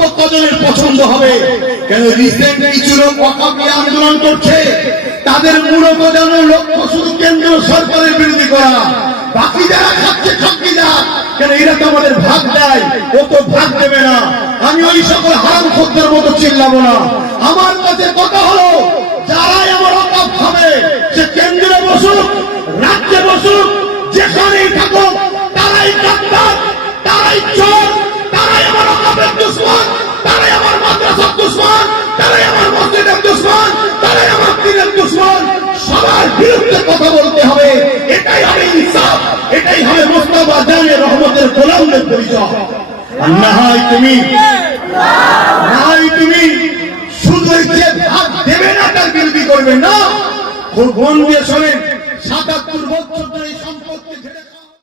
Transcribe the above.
বক্তব্য কজনের পছন্দ হবে? কেন রিসেন্ট কিছু লোক ওয়াকফ আন্দোলন করছে, তাদের মূল প্রধানের লক্ষ্য শুধু কেন্দ্র সরকারের বিরোধী করা। বাকি যারা খাচ্ছে খাচ্ছি যাক, কেন এরা তো আমাদের ভাগ দেয়, ও তো ভাগ দেবে না। আমি ওই সকল হারাম খদ্দের মতো চিল্লাবো না। আমার কাছে কথা হলো, যারাই আমার ওয়াকফ হবে, সে কেন্দ্রে বসুক, রাজ্যে বসুক, যেখানেই থাকুক, তারাই গাদ্দার, তারাই চোর, তারাই আমার ওয়াকফের দুশমন, তারাই আমার মাদ্রাসার দুশমন, তারাই আমার মসজিদের দুশমন, তারাই আমার দ্বীনের দুশমন। সবার বিরুদ্ধে কথা বলতে হবে, এটাই হবে ইনসাফ, এটাই হবে মুস্তাফা জানের রহমতের গোলামদের পরিচয়। আর না হয় তুমি শুধু যে ভাগ দেবে না তার বিরোধী করবে না। খুব মন দিয়ে শোনেন, ৭৭ বছর ধরে এই সম্পত্তি